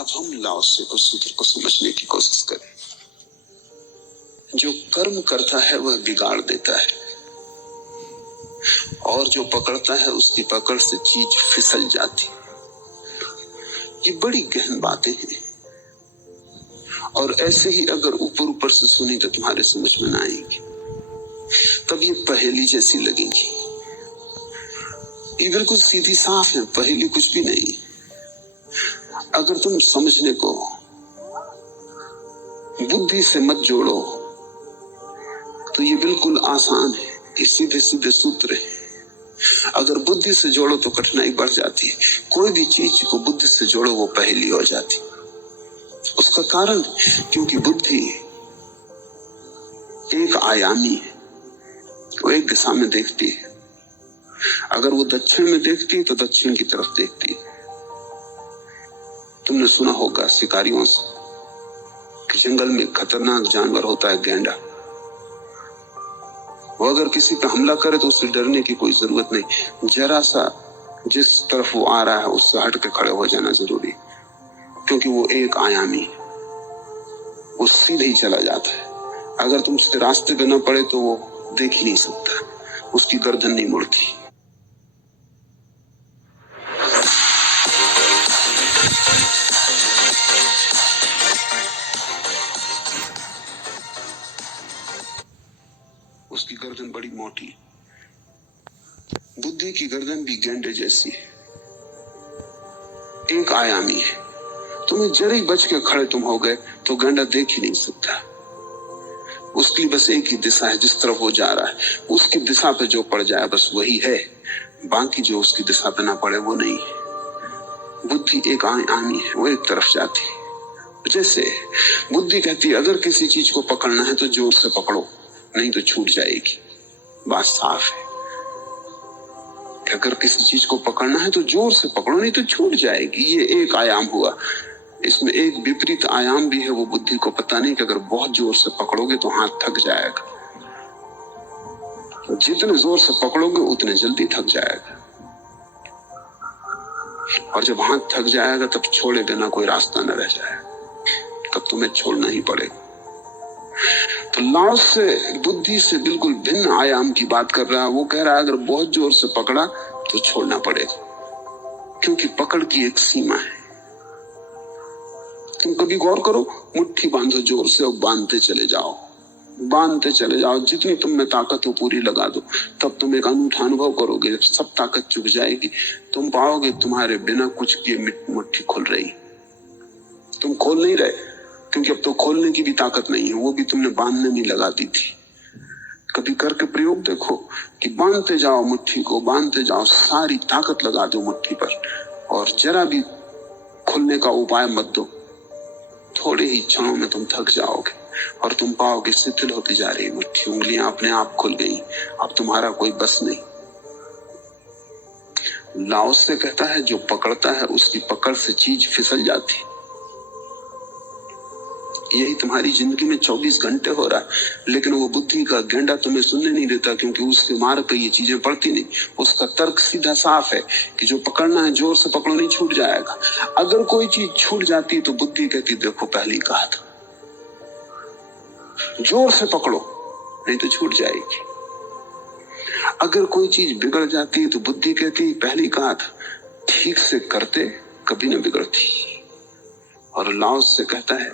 अब हम लाओसे को सूत्र को समझने की कोशिश करें। जो कर्म करता है वह बिगाड़ देता है, और जो पकड़ता है उसकी पकड़ से चीज फिसल जाती। ये बड़ी गहन बातें हैं, और ऐसे ही अगर ऊपर ऊपर से सुनी तो तुम्हारे समझ में ना आएगी, तब ये पहेली जैसी लगेगी। ये बिल्कुल सीधी साफ है, पहेली कुछ भी नहीं। अगर तुम समझने को बुद्धि से मत जोड़ो तो ये बिल्कुल आसान है, ये सीधे सीधे सूत्र है। अगर बुद्धि से जोड़ो तो कठिनाई बढ़ जाती है। कोई भी चीज को बुद्धि से जोड़ो वो पहेली हो जाती। उसका कारण क्योंकि बुद्धि एक आयामी है, वो एक दिशा में देखती है। अगर वो दक्षिण में देखती है तो दक्षिण की तरफ देखती है। तुमने सुना होगा शिकारियों से कि जंगल में खतरनाक जानवर होता है गैंडा। वो अगर किसी पे हमला करे तो उससे डरने की कोई जरूरत नहीं, जरा सा जिस तरफ वो आ रहा है उससे हट के खड़े हो जाना जरूरी, क्योंकि वो एक आयामी, वो सीधे ही चला जाता है। अगर तुम उसके रास्ते पे न पड़े तो वो देख ही नहीं सकता, उसकी गर्दन नहीं मुड़ती। उसकी गर्दन बड़ी मोटी। बुद्धि की गर्दन भी गेंडे जैसी है, एक आयामी है। तुम्हें जरा ही बच के खड़े तुम हो गए तो गेंडा देख ही नहीं सकता। उसकी बस एक ही दिशा है, जिस तरफ वो जा रहा है उसकी दिशा पे जो पड़ जाए बस वही है, बाकी जो उसकी दिशा पे ना पड़े वो नहीं है। बुद्धि एक आयामी है, वो एक तरफ जाती है। जैसे बुद्धि कहती है अगर किसी चीज को पकड़ना है तो जोर से पकड़ो, नहीं तो छूट जाएगी। बात साफ है कि अगर किसी चीज को पकड़ना है तो जोर से पकड़ो, नहीं तो छूट जाएगी। ये एक आयाम हुआ। इसमें एक विपरीत आयाम भी है, वो बुद्धि को पता नहीं कि अगर बहुत जोर से पकड़ोगे तो हाथ थक जाएगा। जितने जोर से पकड़ोगे उतने जल्दी थक जाएगा, और जब हाथ थक जाएगा तब छोड़े बिना कोई रास्ता न रह जाएगा, तब तुम्हें छोड़ना ही पड़ेगा। तो लाओसे बुद्धि से बिल्कुल भिन्न आयाम की बात कर रहा है। वो कह रहा है अगर बहुत जोर से पकड़ा तो छोड़ना पड़ेगा, क्योंकि पकड़ की एक सीमा है। तुम कभी गौर करो, मुट्ठी बांधो जोर से और बांधते चले जाओ, बांधते चले जाओ, जितनी तुम में ताकत हो पूरी लगा दो। तब तुम एक अनूठा अनुभव करोगे। जब सब ताकत चुक जाएगी तुम पाओगे तुम्हारे बिना कुछ किए मुट्ठी खुल रही। तुम खोल नहीं रहे, क्योंकि अब तो खोलने की भी ताकत नहीं है, वो भी तुमने बांधने में लगा दी थी। कभी करके प्रयोग देखो कि बांधते जाओ मुट्ठी को, बांधते जाओ, सारी ताकत लगा दो मुट्ठी पर, और जरा भी खुलने का उपाय मत दो। थोड़े ही क्षणों में तुम थक जाओगे और तुम पाओगे शिथिल होती जा रही मुट्ठी, उंगलियां अपने आप खुल गई, अब तुम्हारा कोई बस नहीं। लाओसे कहता है जो पकड़ता है उसकी पकड़ से चीज फिसल जाती। यही तुम्हारी जिंदगी में 24 घंटे हो रहा है, लेकिन वो बुद्धि का गेंडा तुम्हें सुनने नहीं देता, क्योंकि उसके मार्ग पे ये चीजें पड़ती नहीं। उसका तर्क सीधा साफ है कि जो पकड़ना है जोर से पकड़ो, नहीं छूट जाएगा। अगर कोई चीज छूट जाती तो बुद्धि कहती देखो पहले कहा था, जोर से पकड़ो नहीं तो छूट जाएगी। अगर कोई चीज बिगड़ जाती तो बुद्धि कहती पहले कहा था, ठीक से करते कभी न बिगड़ती। और लाओस से कहता है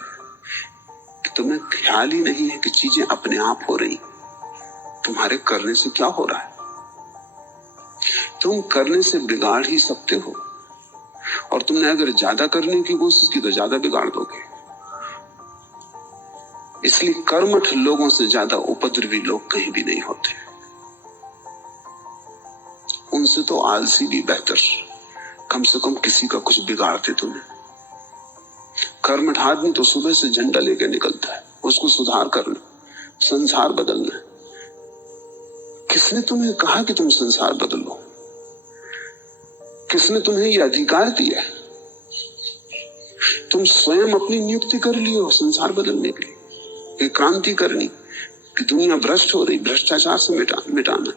तुम्हें ख्याल ही नहीं है कि चीजें अपने आप हो रही, तुम्हारे करने से क्या हो रहा है। तुम करने से बिगाड़ ही सकते हो, और तुमने अगर ज्यादा करने की कोशिश की तो ज्यादा बिगाड़ दोगे। इसलिए कर्मठ लोगों से ज्यादा उपद्रवी लोग कहीं भी नहीं होते। उनसे तो आलसी भी बेहतर, कम से कम किसी का कुछ बिगाड़ते तुम्हें। कर्मठ आदमी तो सुबह से झंडा लेकर निकलता है, उसको सुधार करना, संसार बदलना। किसने तुम्हें कहा कि तुम संसार बदलो? किसने तुम्हें यह अधिकार दिया? तुम स्वयं अपनी नियुक्ति कर लिए हो संसार बदलने के लिए, ये क्रांति करनी कि दुनिया भ्रष्ट हो रही, भ्रष्टाचार से मिटाना।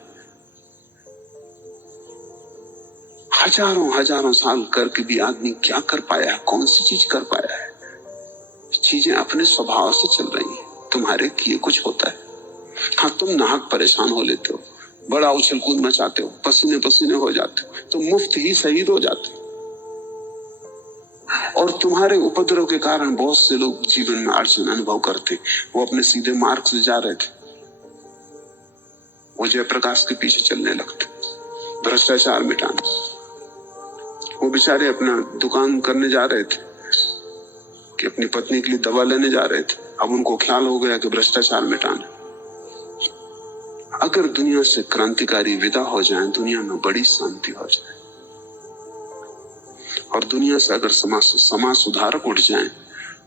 हजारों हजारों साल करके भी आदमी क्या कर पाया है? कौन सी चीज कर पाया है? चीजें अपने स्वभाव से चल रही हैं, तुम्हारे किए कुछ होता है। हाँ, तुम नाहक परेशान हो लेते हो, बड़ा उछल कूद मचाते हो, पसीने पसीने हो जाते हो, तो मुफ्त ही शहीद हो जाते हो। और तुम्हारे उपद्रव के कारण बहुत से लोग जीवन में अड़चन अनुभव करते। वो अपने सीधे मार्ग से जा रहे थे, वो जयप्रकाश के पीछे चलने लगते, भ्रष्टाचार मिटाने। वो बेचारे अपना दुकान करने जा रहे थे कि अपनी पत्नी के लिए दवा लेने जा रहे थे, अब उनको ख्याल हो गया कि भ्रष्टाचार मिटाना। अगर दुनिया से क्रांतिकारी विदा हो जाए, दुनिया में बड़ी शांति हो जाए। और दुनिया से अगर समाज सुधारक उठ जाए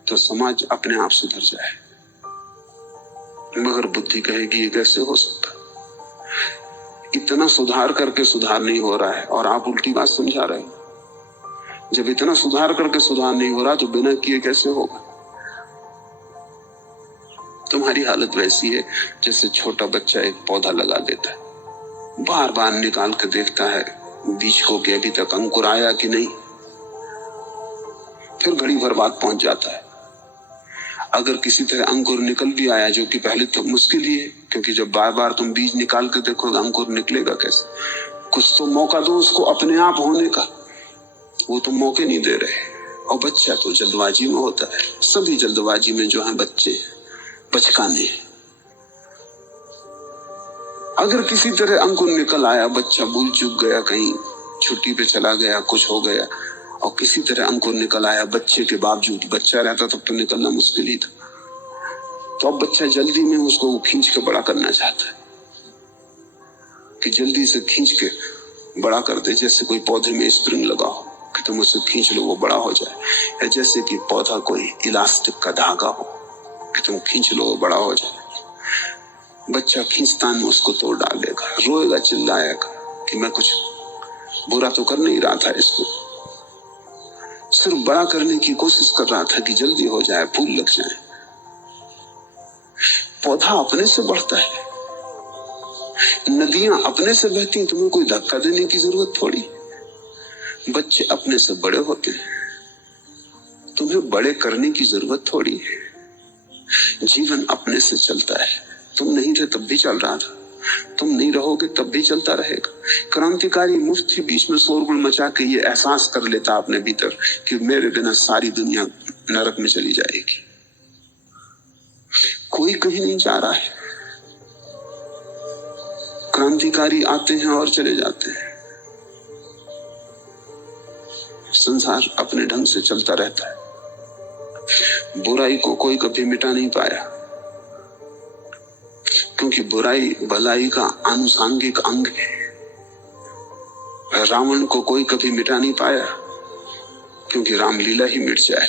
तो समाज अपने आप सुधर जाए। मगर बुद्धि कहेगी ये कैसे हो सकता? इतना सुधार करके सुधार नहीं हो रहा है और आप उल्टी बात समझा रहे हो। जब इतना सुधार करके सुधार नहीं हो रहा तो बिना किए कैसे होगा? तुम्हारी हालत वैसी है जैसे छोटा बच्चा एक पौधा लगा देता है, बार बार निकाल के देखता है बीज को कि अभी तक अंकुर आया कि नहीं, फिर घड़ी भर बाद पहुंच जाता है। अगर किसी तरह अंकुर निकल भी आया, जो कि पहले तो मुश्किल ही है, क्योंकि जब बार बार तुम बीज निकाल के देखोगे अंकुर निकलेगा कैसे? कुछ तो मौका दो उसको अपने आप होने का, वो तो मौके नहीं दे रहे। और बच्चा तो जल्दबाजी में होता है, सभी जल्दबाजी में जो है बच्चे बचकाने। अगर किसी तरह अंकुर निकल आया, बच्चा भूल चूक गया, कहीं छुट्टी पे चला गया, कुछ हो गया, और किसी तरह अंकुर निकल आया बच्चे के बावजूद, बच्चा रहता तब तो निकलना मुश्किल ही था, तो अब बच्चा जल्दी में उसको खींच के बड़ा करना चाहता है कि जल्दी से खींच के बड़ा कर दे, जैसे कोई पौधे में स्प्रिंग लगा हो कि तुम उसे खींच लो वो बड़ा हो जाए, या जैसे कि पौधा कोई इलास्टिक का धागा हो कि तुम खींच लो वो बड़ा हो जाए। बच्चा खींचतान में उसको तोड़ डालेगा, रोएगा, चिल्लाएगा कि मैं कुछ बुरा तो कर नहीं रहा था, इसको सिर्फ बड़ा करने की कोशिश कर रहा था कि जल्दी हो जाए, फूल लग जाए। पौधा अपने से बढ़ता है, नदियां अपने से बहती हैं, तुम्हें कोई धक्का देने की जरूरत थोड़ी। बच्चे अपने से बड़े होते हैं, तुम्हें बड़े करने की जरूरत थोड़ी है। जीवन अपने से चलता है, तुम नहीं थे तब भी चल रहा था, तुम नहीं रहोगे तब भी चलता रहेगा। क्रांतिकारी मुफ्त ही बीच में शोरगुल मचा के ये एहसास कर लेता अपने भीतर कि मेरे बिना सारी दुनिया नरक में चली जाएगी। कोई कहीं नहीं जा रहा है, क्रांतिकारी आते हैं और चले जाते हैं, संसार अपने ढंग से चलता रहता है। बुराई को कोई कभी मिटा नहीं पाया, क्योंकि बुराई भलाई का आनुषंगिक अंग है। रावण को कोई कभी मिटा नहीं पाया, क्योंकि रामलीला ही मिट जाए।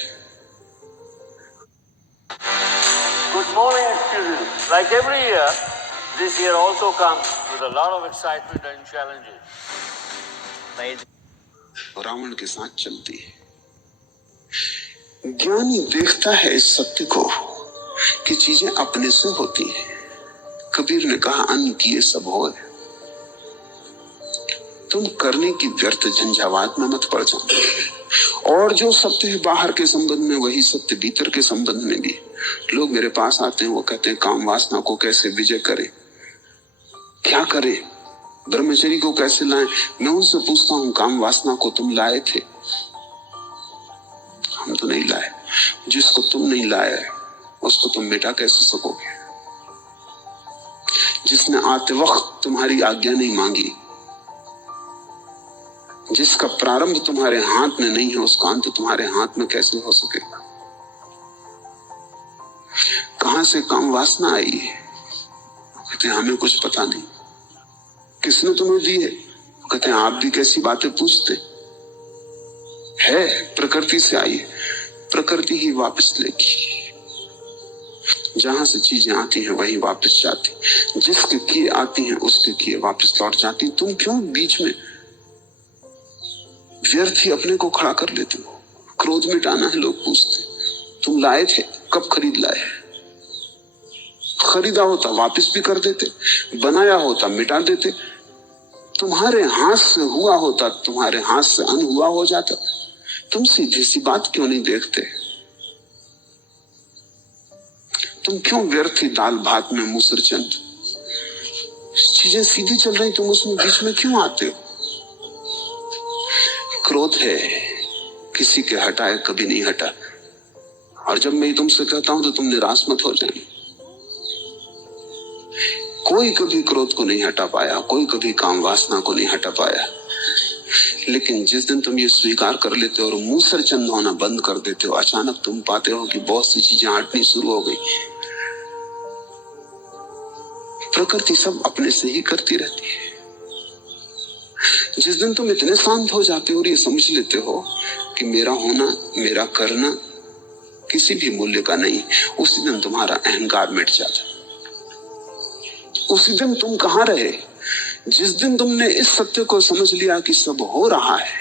Good morning, students. Like every year, this year also comes with a lot of excitement and challenges. Ravan के साथ चलती है। ज्ञानी देखता है इस सत्य को कि चीजें अपने से होती हैं। कबीर ने कहा अन्न किए सब होए। तुम करने की व्यर्थ झंझावात में मत पड़ जाओ। और जो सत्य है बाहर के संबंध में, वही सत्य भीतर के संबंध में भी। लोग मेरे पास आते हैं, वो कहते हैं काम वासना को कैसे विजय करें, क्या करें, ब्रह्मचर्य को कैसे लाएं। मैं उनसे पूछता हूं काम वासना को तुम लाए थे? हम तो नहीं लाए। जिसको तुम नहीं लाए उसको तुम मिटा कैसे सकोगे? जिसने आते वक्त तुम्हारी आज्ञा नहीं मांगी, जिसका प्रारंभ तुम्हारे हाथ में नहीं है, उसका अंत तुम्हारे हाथ में कैसे हो सकेगा? कहां से काम वासना आई है? कहते हैं हमें कुछ पता नहीं। किसने तुम्हें दी है? कहते हैं आप भी कैसी बातें पूछते है। प्रकृति से आई है, प्रकृति ही वापस लेगी। जहां से चीजें आती हैं वही वापस जाती, जिसके किए आती हैं उसके किए वापस लौट जाती। तुम क्यों बीच में व्यर्थ ही अपने को खड़ा कर लेते हो? क्रोध मिटाना है, लोग पूछते तुम लाए थे, कब खरीद लाए? खरीदा होता वापस भी कर देते, बनाया होता मिटा देते। तुम्हारे हाथ से हुआ होता, तुम्हारे हाथ से अनहुआ हो जाता। तुम सीधी सी बात क्यों नहीं देखते? तुम क्यों व्यर्थी दाल भात में मूसर चंद? चीजें सीधी चल रही, तुम उसमें बीच में क्यों आते हो? क्रोध है, किसी के हटाए कभी नहीं हटा। और जब मैं तुमसे कहता हूं तो तुम निराश मत हो जाए। कोई कभी क्रोध को नहीं हटा पाया, कोई कभी काम वासना को नहीं हटा पाया। लेकिन जिस दिन तुम ये स्वीकार कर लेते हो और मूसर चंद होना बंद कर देते हो, अचानक तुम पाते हो कि बहुत सी चीजें हटनी शुरू हो गई। प्रकृति सब अपने से ही करती रहती है। जिस दिन तुम इतने शांत हो जाते हो और ये समझ लेते हो कि मेरा होना, मेरा करना किसी भी मूल्य का नहीं, उसी दिन तुम्हारा अहंकार मिट जाता। उसी दिन तुम कहां रहे? जिस दिन तुमने इस सत्य को समझ लिया कि सब हो रहा है,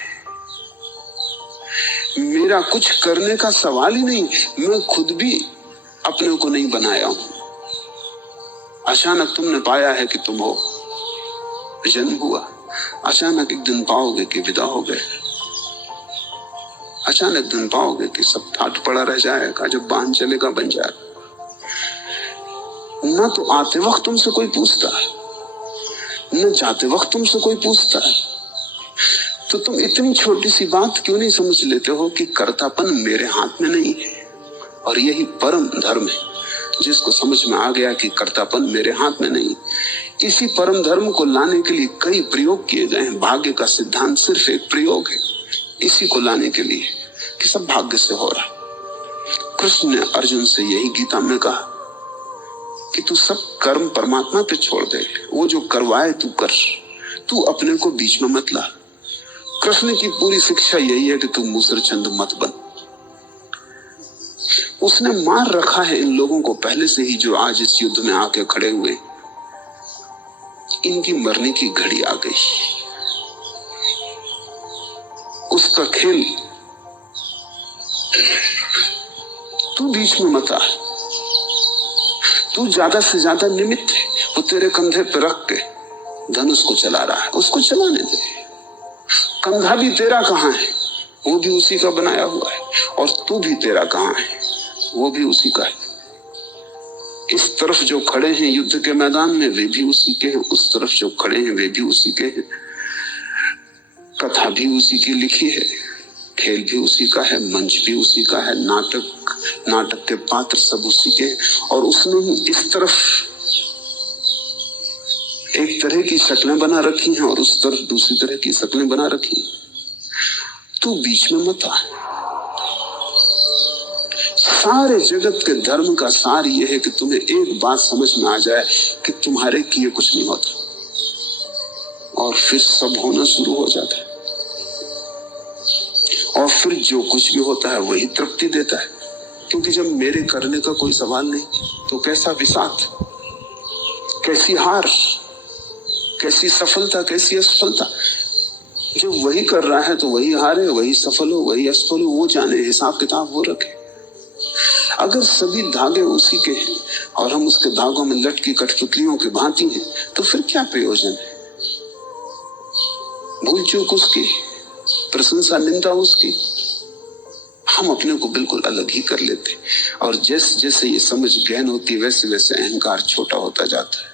मेरा कुछ करने का सवाल ही नहीं, मैं खुद भी अपने को नहीं बनाया हूं। अचानक तुमने पाया है कि तुम हो। जन्म हुआ, अचानक एक दिन पाओगे कि विदा हो गए। अचानक दिन पाओगे कि सब ठाट पड़ा रह जाएगा, जब बांध चलेगा बन जाएगा। न तो आते वक्त तुमसे कोई पूछता है, न जाते वक्त तुमसे कोई पूछता है। तो तुम इतनी छोटी सी बात क्यों नहीं समझ लेते हो कि कर्तापन मेरे हाथ में नहीं है? और यही परम धर्म है, जिसको समझ में आ गया कि कर्तापन मेरे हाथ में नहीं। इसी परम धर्म को लाने के लिए कई प्रयोग किए गए हैं। भाग्य का सिद्धांत सिर्फ एक प्रयोग है इसी को लाने के लिए कि सब भाग्य से हो रहा। कृष्ण ने अर्जुन से यही गीता में कहा कि तू सब कर्म परमात्मा पे छोड़ दे, वो जो करवाए तू कर, तू अपने को बीच में मत ला। कृष्ण की पूरी शिक्षा यही है कि तू मूसर चंद मत बन। उसने मार रखा है इन लोगों को पहले से ही, जो आज इस युद्ध में आके खड़े हुए। इनकी मरने की घड़ी आ गई। उसका खेल तू बीच में मत आ। तू ज्यादा से ज्यादा निमित्त है। वो तेरे कंधे पे रख के धनुष को चला रहा है, उसको चलाने दे। कंधा भी तेरा कहां है? वो भी उसी का बनाया हुआ है। और तू भी तेरा कहां है? वो भी उसी का है। इस तरफ जो खड़े हैं युद्ध के मैदान में, वे भी उसी के हैं। उस तरफ जो खड़े हैं वे भी उसी के हैं। कथा भी उसी की लिखी है, खेल भी उसी का है, मंच भी उसी का है, नाटक के पात्र सब उसी के हैं। और उसने ही इस तरफ एक तरह की शक्लें बना रखी हैं और उस तरफ दूसरी तरह की शक्लें बना रखी हैं। तू बीच में मत आ। सारे जगत के धर्म का सार यह है कि तुम्हें एक बात समझ में आ जाए कि तुम्हारे किए कुछ नहीं होता, और फिर सब होना शुरू हो जाता है। और फिर जो कुछ भी होता है वही तृप्ति देता है, क्योंकि जब मेरे करने का कोई सवाल नहीं तो कैसा विषाद, कैसी हार, कैसी सफलता, कैसी असफलता। जो वही कर रहा है तो वही हारे, वही सफल हो, वही असफल हो, वो जाने, हिसाब किताब वो रखे। अगर सभी धागे उसी के हैं और हम उसके धागों में लटकी कठपुतलियों की भांति हैं, तो फिर क्या प्रयोजन है? भूल चूक उसकी, प्रशंसा निंदा उसकी। हम अपने को बिल्कुल अलग ही कर लेते, और जैसे जैसे ये समझ गहन होती वैसे वैसे अहंकार छोटा होता जाता है।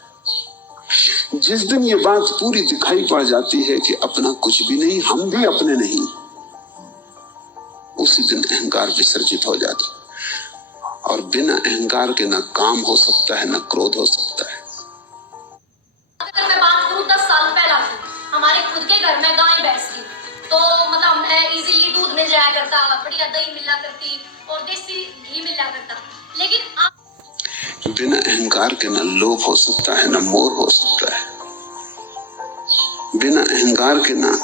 जिस दिन ये बात पूरी दिखाई पड़ जाती है कि अपना कुछ भी नहीं, हम भी अपने नहीं, उसी दिन अहंकार विसर्जित हो जाता है। और बिना अहंकार के न काम हो सकता है, न क्रोध हो सकता है। अगर मैं बात करूं 10 साल पहला की, हमारे खुद के घर में गाय भैंस थी, तो मतलब इजीली दूध मिल जाया करता, बढ़िया दही मिला करती और देसी घी मिला करता। लेकिन बिना अहंकार के न लोभ हो सकता है, न मोह हो सकता है। बिना अहंकार के न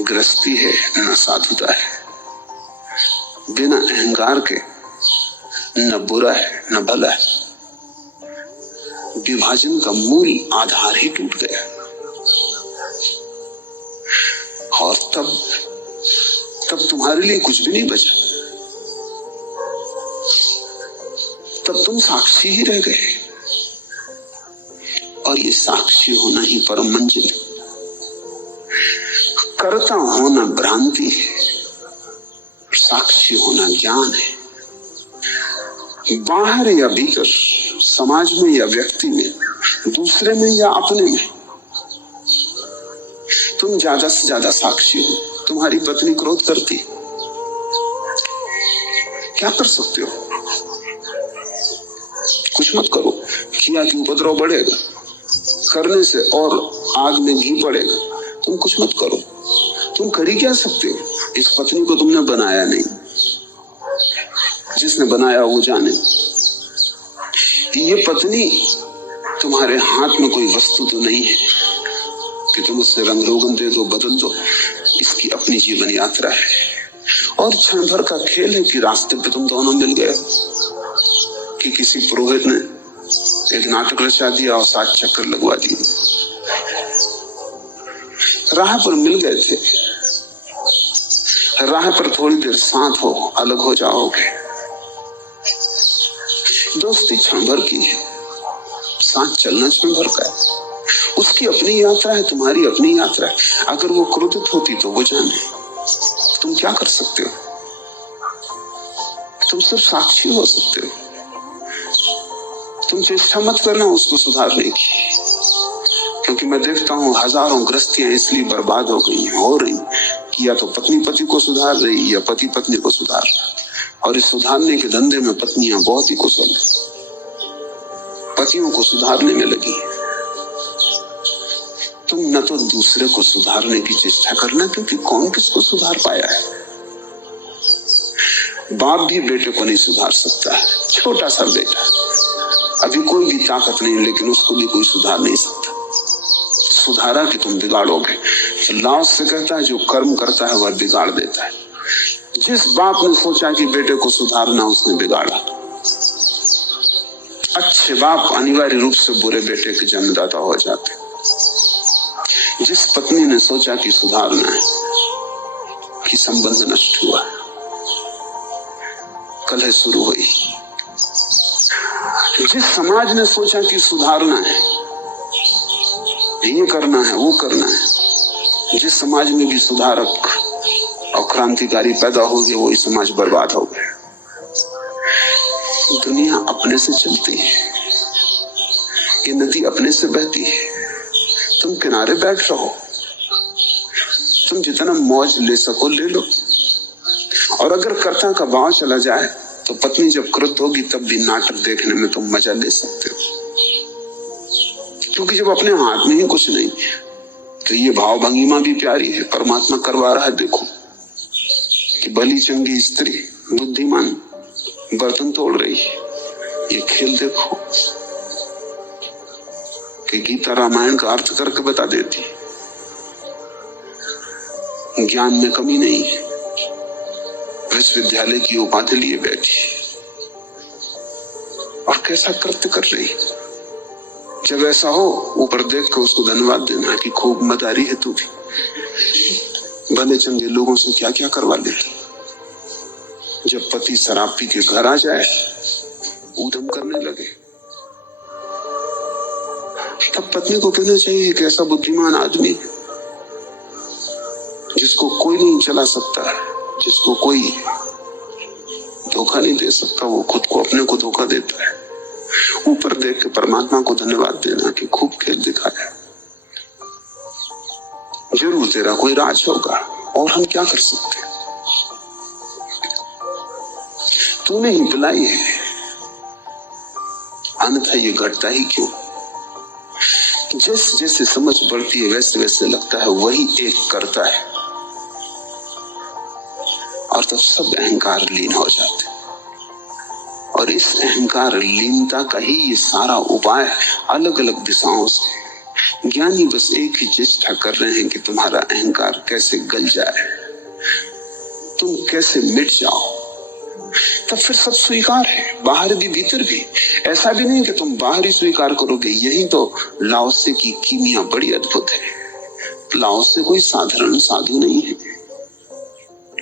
गृहस्थी है, न साधुता है। बिना अहंकार के न बुरा है, न भला है। विभाजन का मूल आधार ही टूट गया, और तब तुम्हारे लिए कुछ भी नहीं बचा। तब तुम साक्षी ही रह गए, और और ये साक्षी होना ही परम मंजिल है। कर्ता होना भ्रांति है, साक्षी होना ज्ञान है। बाहर या भीतर, समाज में या व्यक्ति में, दूसरे में या अपने में, तुम ज्यादा से ज्यादा साक्षी हो। तुम्हारी पत्नी क्रोध करती, क्या कर सकते हो? कुछ मत करो, किया कि उपद्रव बढ़ेगा, करने से और आग में घी पड़ेगा। तुम कुछ मत करो। तुम कर ही क्या सकते हो? इस पत्नी को तुमने बनाया नहीं, जिसने बनाया वो जाने। ये पत्नी तुम्हारे हाथ में कोई वस्तु तो नहीं है कि तुम उससे रंग रोगन दे दो, बदल दो। इसकी अपनी जीवन यात्रा है और क्षण भर का खेल है कि रास्ते पे तुम दोनों मिल गए, कि किसी पुरोहित ने एक नाटक रचा दिया और 7 चक्कर लगवा दिए। राह पर मिल गए थे, राह पर थोड़ी देर साथ हो, अलग हो जाओगे। दोस्ती क्षण भर की है, साथ चलना क्षण भर का है। उसकी अपनी यात्रा है, तुम्हारी अपनी यात्रा है। अगर वो क्रोधित होती तो वो जाने, तुम क्या कर सकते हो? तुम सिर्फ साक्षी हो सकते हो। तुम चेष्टा मत करना उसको सुधारने की, क्योंकि मैं देखता हूँ हजारों गृहस्थियां इसलिए बर्बाद हो गई हैं, हो रही कि या तो पत्नी पति को सुधार रही या पति पत्नी को सुधार रहा। और इस सुधारने के धंधे में पत्नियां बहुत ही कुशल हैं, पतियों को सुधारने में लगी। तुम न तो दूसरे को सुधारने की चेष्टा करना, क्योंकि कौन किसको सुधार पाया है। बाप भी बेटे को नहीं सुधार सकता है, छोटा सा बेटा, अभी कोई भी ताकत नहीं, लेकिन उसको भी कोई सुधार नहीं सकता। सुधारा कि तुम बिगाड़ोगे। तो लाओस से कहता है जो कर्म करता है वह बिगाड़ देता है। जिस बाप ने सोचा कि बेटे को सुधारना, उसने बिगाड़ा। अच्छे बाप अनिवार्य रूप से बुरे बेटे के जन्मदाता हो जाते। जिस पत्नी ने सोचा कि सुधारना है, कि संबंध नष्ट हुआ, कलह शुरू हुई। जिस समाज ने सोचा कि सुधारना है, ये करना है, वो करना है, जिस समाज में भी सुधारक और क्रांतिकारी पैदा हो गए, वो समाज बर्बाद हो गया। दुनिया अपने से चलती है, ये नदी अपने से बहती है। तुम किनारे बैठ रहो, तुम जितना मौज ले सको ले लो। और अगर कर्ता का भाव चला जाए तो पत्नी जब क्रुद्ध होगी तब भी नाटक देखने में तुम मजा ले सकते हो, क्योंकि जब अपने हाथ में ही कुछ नहीं तो ये भाव भंगिमा भी प्यारी है। परमात्मा करवा रहा है, देखो कि भली चंगी स्त्री बुद्धिमान बर्तन तोड़ रही है। ये खेल देखो कि गीता रामायण का अर्थ करके बता देती, ज्ञान में कमी नहीं है, विश्वविद्यालय की उपाधि लिए बैठी और कैसा कृत्य कर रही। जब ऐसा हो, ऊपर देख कर उसको धन्यवाद देना कि खूब मदारी है तू भी, भले चंगे लोगों से क्या क्या करवा लेती। जब पति शराब पी के घर आ जाए, ऊधम करने लगे, तब पत्नी को कहना चाहिए कि ऐसा बुद्धिमान आदमी है जिसको कोई नहीं चला सकता, जिसको कोई धोखा नहीं दे सकता, वो खुद को अपने को धोखा देता है। ऊपर देख के परमात्मा को धन्यवाद देना कि खूब खेल दिखाया। जरूर तेरा कोई राज होगा, और हम क्या कर सकते हैं। तूने ही बुलाई है, अन्यथा ये घटता ही क्यों। जैसे जैसे समझ बढ़ती है वैसे वैसे लगता है वही एक करता है, और तब सब अहंकार लीन हो जाते। और इस अहंकार लीनता का ही ये सारा उपाय अलग अलग दिशाओं से। ज्ञानी बस एक ही चेष्टा कर रहे हैं कि तुम्हारा अहंकार कैसे गल जाए, तुम कैसे मिट जाओ। तब फिर सब स्वीकार है, बाहर भी भीतर भी। ऐसा भी नहीं कि तुम बाहर ही स्वीकार करोगे। यही तो लाओसे की कीमिया बड़ी अद्भुत है। लाओसे कोई साधारण साधु नहीं है,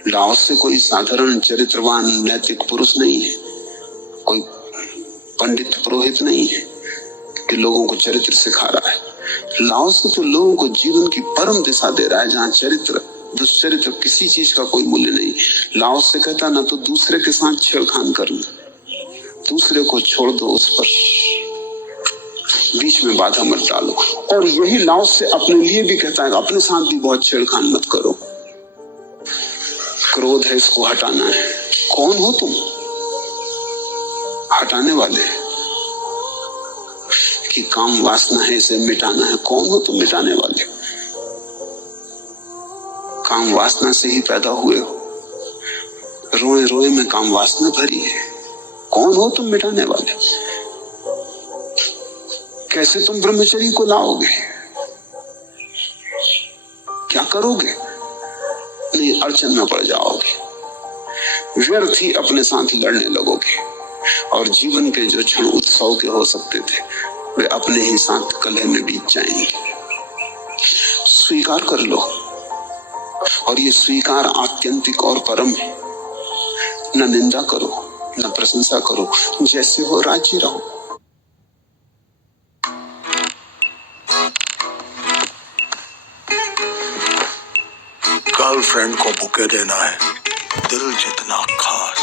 लाओसे कोई साधारण चरित्रवान नैतिक पुरुष नहीं है, कोई पंडित पुरोहित नहीं है। कि लोगों को चरित्र सिखा रहा है। लाओ से तो लोगों को जीवन की परम दिशा दे रहा है, जहां चरित्र दुष्चरित्र किसी चीज का कोई मूल्य नहीं। लाओ से कहता ना तो दूसरे के साथ छेड़खान करना, दूसरे को छोड़ दो, उस पर बीच में बाधा मत डालो। और यही लाओ से अपने लिए भी कहता है, अपने साथ भी बहुत छेड़खान मत करो। क्रोध है, इसको हटाना है। कौन हो तुम? हटाने वाले। कि काम वासना है, इसे मिटाना है। कौन हो तुम मिटाने वाले? काम वासना से ही पैदा हुए हो, रोए रोए में काम वासना भरी है। कौन हो तुम मिटाने वाले? कैसे तुम ब्रह्मचर्य को लाओगे? क्या करोगे? नहीं, अड़चन में पड़ जाओगे, व्यर्थ ही अपने साथ लड़ने लगोगे, और जीवन के जो क्षण उत्सव के हो सकते थे वे अपने ही साथ कलह में बीत जाएंगे। स्वीकार कर लो, और ये स्वीकार आत्यंतिक और परम है। न निंदा करो, न प्रशंसा करो, जैसे हो राजी रहो। गर्लफ्रेंड को बुके देना है, दिल जितना खास।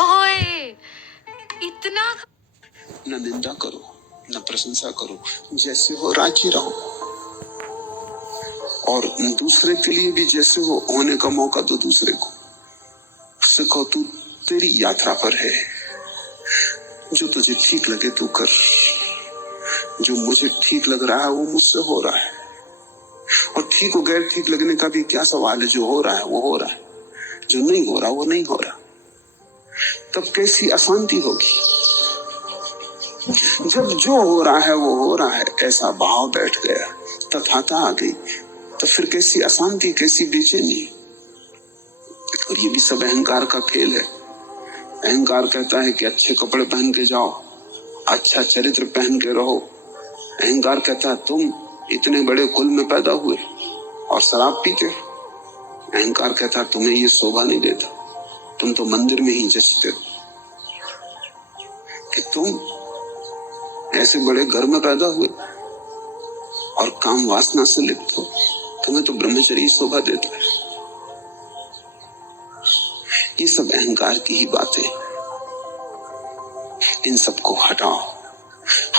ओए, इतना न निंदा करो, न प्रशंसा करो, जैसे हो राजी रहो। और दूसरे के लिए भी जैसे हो होने का मौका दो दूसरे को। उससे कहो, तू तेरी यात्रा पर है, जो तुझे ठीक लगे तू कर, जो मुझे ठीक लग रहा है वो मुझसे हो रहा है। और ठीक और गैर ठीक लगने का भी क्या सवाल है? जो हो रहा है वो हो रहा है, जो नहीं हो रहा वो नहीं हो रहा। तब कैसी अशांति होगी? जब जो हो रहा है वो हो रहा है, ऐसा भाव बैठ गया, तथाता आ गई, तो फिर कैसी अशांति, कैसी बेचैनी। और ये भी सब अहंकार का खेल है। अहंकार कहता है कि अच्छे कपड़े पहन के जाओ, अच्छा चरित्र पहन के रहो। अहंकार कहता है तुम इतने बड़े कुल में पैदा हुए और शराब पीते हो। अहंकार कहता है तुम्हें ये शोभा नहीं देता, तुम तो मंदिर में ही जचते हो। कि तुम ऐसे बड़े घर में पैदा हुए और काम वासना से लिप्त हो, तुम्हें तो ब्रह्मचर्य शोभा देता है। ये सब अहंकार की ही बातें। इन सबको हटाओ।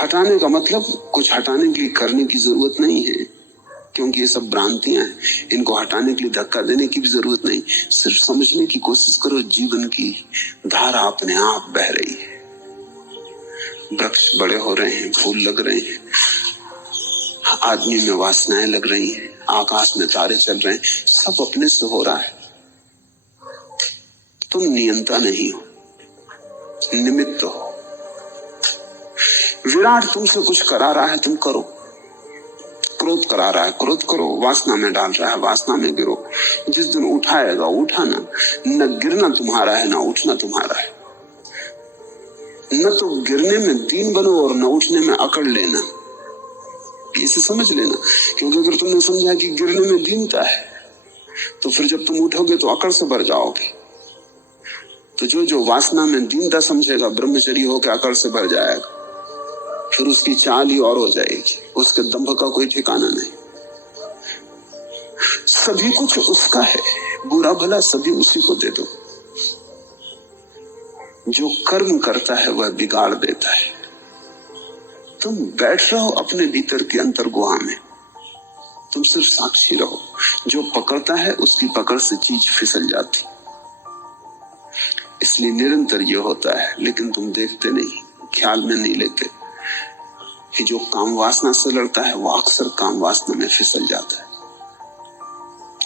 हटाने का मतलब कुछ हटाने के लिए करने की जरूरत नहीं है, क्योंकि ये सब भ्रांतियां हैं। इनको हटाने के लिए धक्का देने की भी जरूरत नहीं, सिर्फ समझने की कोशिश करो। जीवन की धारा अपने आप बह रही है, वृक्ष बड़े हो रहे हैं, फूल लग रहे हैं, आदमी में वासनाएं लग रही हैं, आकाश में तारे चल रहे हैं, सब अपने से हो रहा है। तुम नियंता नहीं हो, निमित्त हो। विराट तुमसे कुछ करा रहा है, तुम करो। क्रोध करा रहा है, क्रोध करो। वासना में डाल रहा है, वासना में गिरो। जिस दिन उठाएगा उठाना। न गिरना तुम्हारा है, न उठना तुम्हारा है। न तो गिरने में दीन बनो और न उठने में अकड़ लेना। इसे समझ लेना, क्योंकि अगर तुमने समझा कि गिरने में दीनता है, तो फिर जब तुम उठोगे तो अकड़ से भर जाओगे। तो जो वासना में दीनता समझेगा, ब्रह्मचर्य होकर अकड़ से भर जाएगा। फिर उसकी चाल ही और हो जाएगी, उसके दंभ का कोई ठिकाना नहीं। सभी कुछ उसका है, बुरा भला सभी उसी को दे दो। जो कर्म करता है वह बिगाड़ देता है। तुम बैठ रहो अपने भीतर की अंतर गुहा में, तुम सिर्फ साक्षी रहो। जो पकड़ता है उसकी पकड़ से चीज फिसल जाती। इसलिए निरंतर ये होता है, लेकिन तुम देखते नहीं, ख्याल में नहीं लेते कि जो काम वासना से लड़ता है वो अक्सर काम वासना में फिसल जाता है।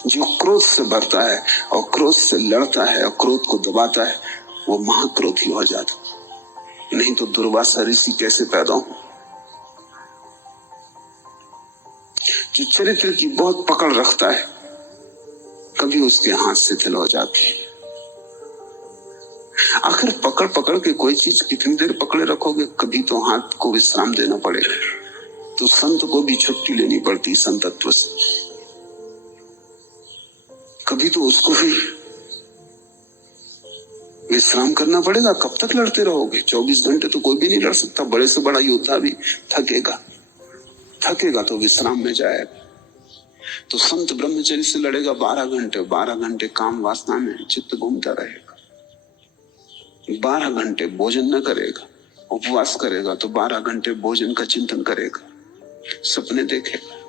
जो क्रोध से भरता है और क्रोध से लड़ता है और क्रोध को दबाता है, वो महाक्रोधी हो जाता। नहीं तो दुर्वासा ऋषि कैसे पैदा हो? जो चरित्र की बहुत पकड़ रखता है, कभी उसके हाथ शिथिल हो जाती है। आखिर पकड़ पकड़ के कोई चीज कितनी देर पकड़े रखोगे? कभी तो हाथ को विश्राम देना पड़ेगा। तो संत को भी छुट्टी लेनी पड़ती संतत्व से। कभी तो उसको भी विश्राम करना पड़ेगा। कब तक लड़ते रहोगे? 24 घंटे तो कोई भी नहीं लड़ सकता। बड़े से बड़ा योद्धा भी थकेगा तो विश्राम में जाएगा। तो संत ब्रह्मचर्य से लड़ेगा 12 घंटे। 12 घंटे काम वासना में चित्त घूमता रहेगा। 12 घंटे भोजन न करेगा, उपवास करेगा तो 12 घंटे भोजन का चिंतन करेगा, सपने देखेगा।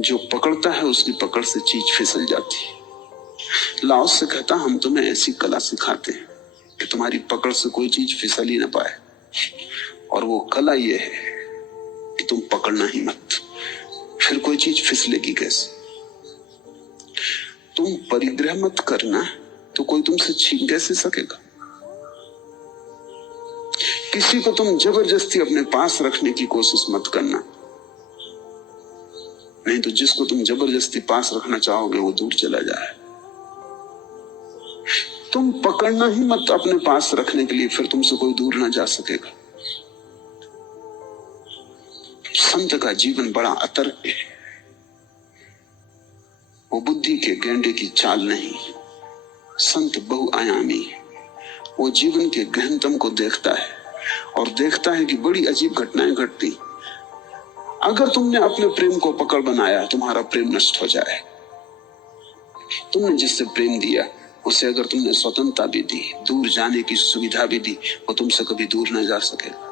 जो पकड़ता है उसकी पकड़ से चीज फिसल जाती है। लाओस से कहता, हम तुम्हें ऐसी कला सिखाते हैं कि तुम्हारी पकड़ से कोई चीज फिसल ही ना पाए। और वो कला ये है कि तुम पकड़ना ही मत, फिर कोई चीज फिसलेगी कैसे? तुम परिग्रह मत करना तो कोई तुमसे छीन कैसे सकेगा? किसी को तुम जबरदस्ती अपने पास रखने की कोशिश मत करना, नहीं तो जिसको तुम जबरदस्ती पास रखना चाहोगे वो दूर चला जाए। तुम पकड़ना ही मत अपने पास रखने के लिए, फिर तुमसे कोई दूर ना जा सकेगा। संत का जीवन बड़ा अतर्क है। वो बुद्धि के गेंडे की चाल नहीं, संत बहुआयामी है। वो जीवन के गहनतम को देखता है और देखता है कि बड़ी अजीब घटनाएं घटती। अगर तुमने अपने प्रेम को पकड़ बनाया, तुम्हारा प्रेम नष्ट हो जाए। तुमने जिससे प्रेम दिया उसे अगर तुमने स्वतंत्रता भी दी, दूर जाने की सुविधा भी दी, वो तुमसे कभी दूर न जा सकेगा।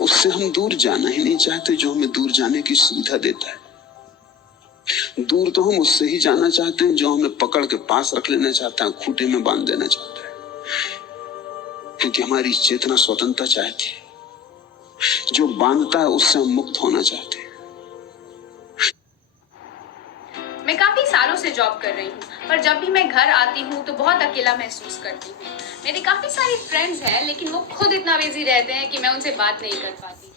उससे हम दूर जाना ही नहीं चाहते जो हमें दूर जाने की सुविधा देता है। दूर तो हम उससे ही जाना चाहते हैं जो हमें पकड़ के पास रख लेना चाहता है, खूंटे में बांध देना चाहता है, क्योंकि हमारी चेतना स्वतंत्रता चाहती है। जो बांधता है उससे हम मुक्त होना चाहते हैं। मैं काफी सालों से जॉब कर रही हूँ, पर जब भी मैं घर आती हूँ तो बहुत अकेला महसूस करती हूँ। मेरे काफी सारे फ्रेंड्स हैं, लेकिन वो खुद इतना बिजी रहते हैं कि मैं उनसे बात नहीं कर पाती।